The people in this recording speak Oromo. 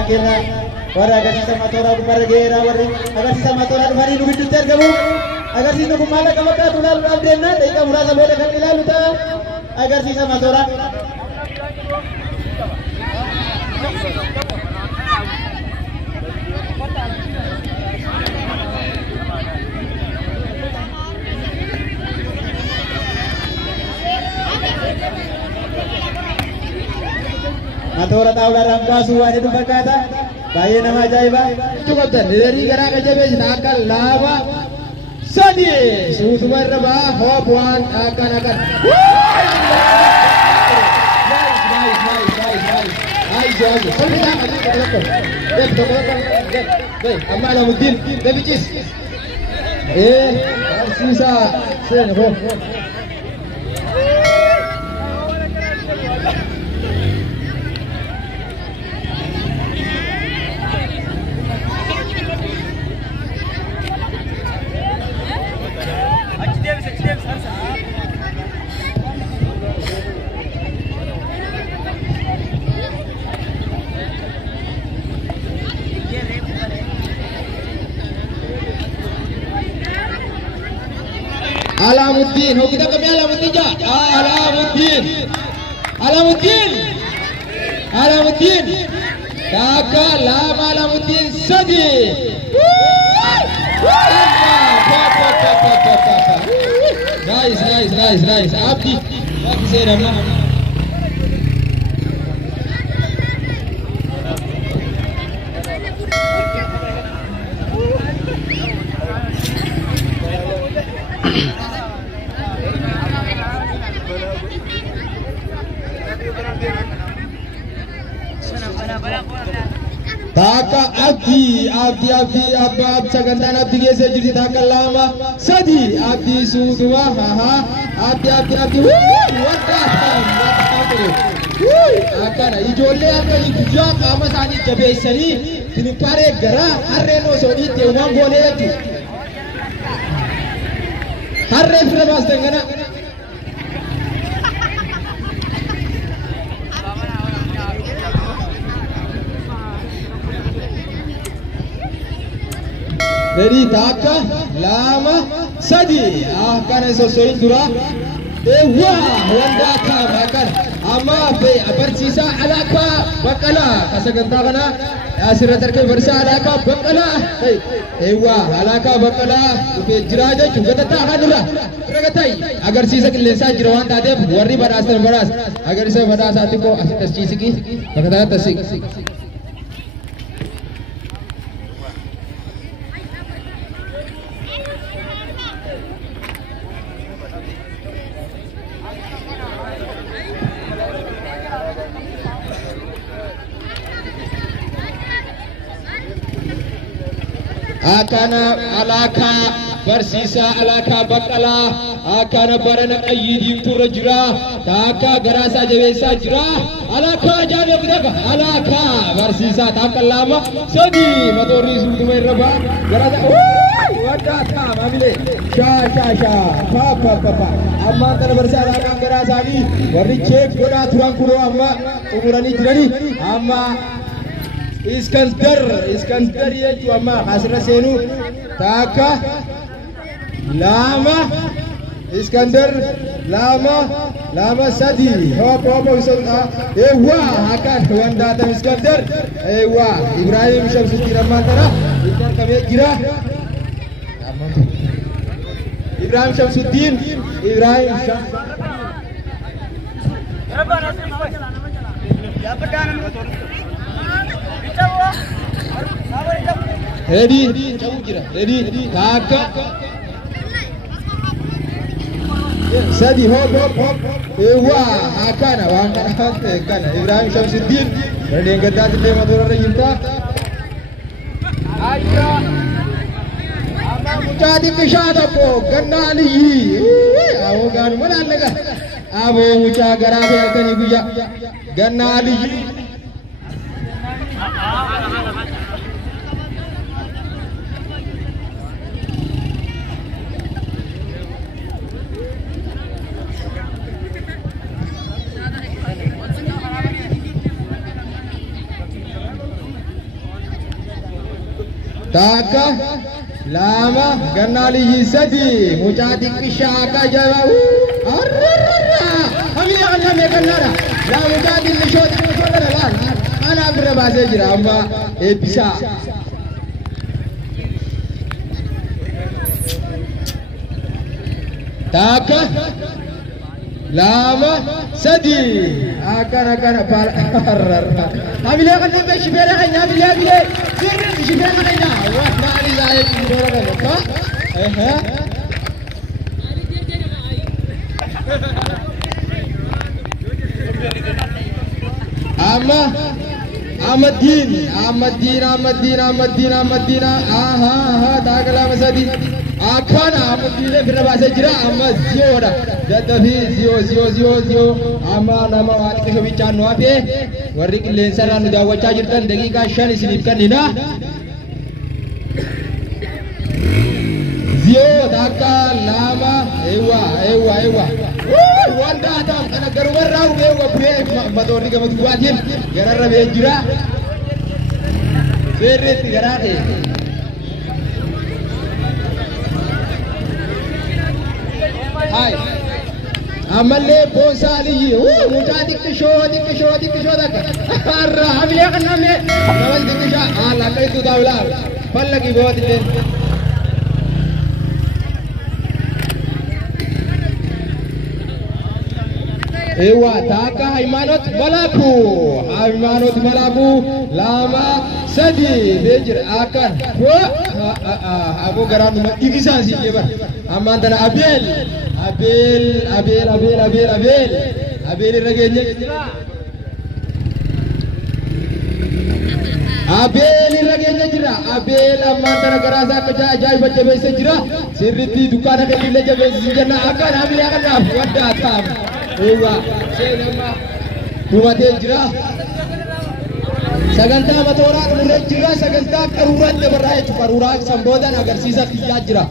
akhirnya warga agarsiisa matora gubbarra geera warri agarsiisa matora dhufanii nu gidduutti argamu. Agarsiisni kun maal akka fakkaatu ilaaluudhaaf deemna. Daqiiqaa muraasa booda kan ilaalu ta'a. Agarsiisa matora. Matora tahuudhaan rangkaasuu waan hedduu fakkaata. Baay'ee nama ajaa'iba. Tuqatan hiriirii garaa qajabeessita akka laaba sadi suutuma irra ba'a hoob waan akkan akkan. Amma Alamuddin Dabicis. Barsiisaa seena hoo. Alamuddin, oh kita kami Alamuddin ja. Alamuddin. Kakak lama Alamuddin sadi. Nice. Abdi, saya ramah. Taka abdi abba sagantaan abdi keessa jirti taka lama sadi abdi suutuma abdi akkana ijoollee akkanii guyyaa qaama isaanii jabeessanii tinippaaree gara harreen osoo dhiitte uumaan boonee jechuudha. Harreen fira baastan kana. Dari taka lama sadi kana sosoin dura wanda kan amma be abarsiisa alaka bakala kasaganta kana asirra tarkee barsa alaka bakala alaka bakala be jiraja chugata ta hanura ragatai agarsiisa qilleensaa jira waan taateef warri badhaastan badhaas agarsiisa badhaasaatti ko asitti bakka tasik akana alaka barsiisa alaka bakala akana barana qayyidin turra jira taka garasa jabeessa jira alaka jabe bidaka alaka barsiisa taka lama sadi motorri suutuma irra ba garasa wada ta mamile sha pa amma kana barsiisa alaka garasa ni warri check goda turan kuro amma umurani jirani amma Iskandar ya cuma hasra senu taka lama Iskandar lama sadi hop akan wanda tam Iskandar Ibrahim Syamsuddin Ramantara ikan kami kira Ibrahim Syamsuddin Ready, kakak. Sadi hop. Akana kana Ibrahim Syamsuddin. Dan yang kata dia motor kita. Ayo. Jadi kishada ko ganali. Awo gan mana lega. Awo mucha garabe kani buja. Ganali. Taka lama ganali sadi mujadi kishaka jawu arrarra hami ana me ganara la mujadi lishoti mujada la ana amre base jira amma e bisa taka lama sadi akan pal arrarra hami le kan be shibere kan hami le shibere kan ina wa mali zaid indora ka Amadina aha dagala masadi akan Amadina firna bahasa jira Amad zio dah jadahi zio ama nama wali kebicaraan apa warik lensaran udah waca jirkan dakika shan isinipkan dina zio dakal nama ewa wanda adam kana garwar rawu ewa pre madori ga matuatin gararra be jira ferret garate hai amalle bonsali mutadik kisho dak arra hamile kana me nawal dikisha ala kai tu dawla pallaki bahut le ewa taka haymanot malaku lama sadi bejir akan aku garan igisa si kebar amantana abel ragenya jira abel amantana garasa kaja ajai baca bese jira sirriti dukana ke dile jabe jana akan hamil akan wadda tam ewa senama buate jira saganta matora murre jira saganta karurat de barai chuparurak sambodan agar sisa tiga jira